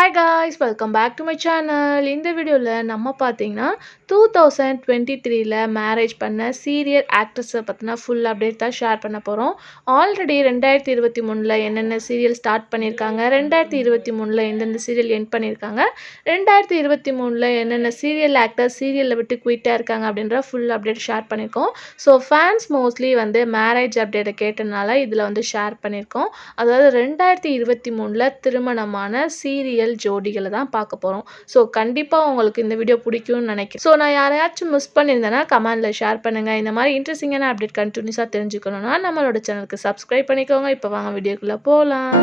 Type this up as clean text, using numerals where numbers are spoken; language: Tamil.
Hi guys welcome back to my channel. இந்த வீடியோவில் நம்ம பார்த்தீங்கன்னா 2023ல் மேரேஜ் பண்ண சீரியல் ஆக்ட்ரஸை பற்றின ஃபுல் அப்டேட் தான் ஷேர் பண்ண போகிறோம். ஆல்ரெடி 2023ல் என்னென்ன சீரியல் ஸ்டார்ட் பண்ணியிருக்காங்க, 2023ல் எந்தெந்த சீரியல் எண்ட் பண்ணியிருக்காங்க, 2023ல் என்னென்ன சீரியல் ஆக்டர்ஸ் சீரியலில் விட்டு குயிட்டாக இருக்காங்க அப்படின்ற ஃபுல் அப்டேட் ஷேர் பண்ணியிருக்கோம். ஸோ ஃபேன்ஸ் மோஸ்ட்லி மேரேஜ் அப்டேட்டை கேட்டனால இதில் ஷேர் பண்ணியிருக்கோம். அதாவது 2023ல் திருமணமான சீரியல் ஜோடிகளை தான் பார்க்க போகிறோம். ஸோ கண்டிப்பாக உங்களுக்கு இந்த வீடியோ பிடிக்கும்னு நினைக்கிறேன். ஸோ நான் யாரையாச்சும் மிஸ் பண்ணியிருந்தேன்னா கமெண்டில் ஷேர் பண்ணுங்கள். இந்த மாதிரி இன்ட்ரெஸ்டிங்கான அப்டேட் கண்டினியூஸாக தெரிஞ்சுக்கணுன்னா நம்மளோட சேனலுக்கு சப்ஸ்கிரைப் பண்ணிக்கோங்க. இப்போ வாங்க வீடியோக்குள்ளே போகலாம்.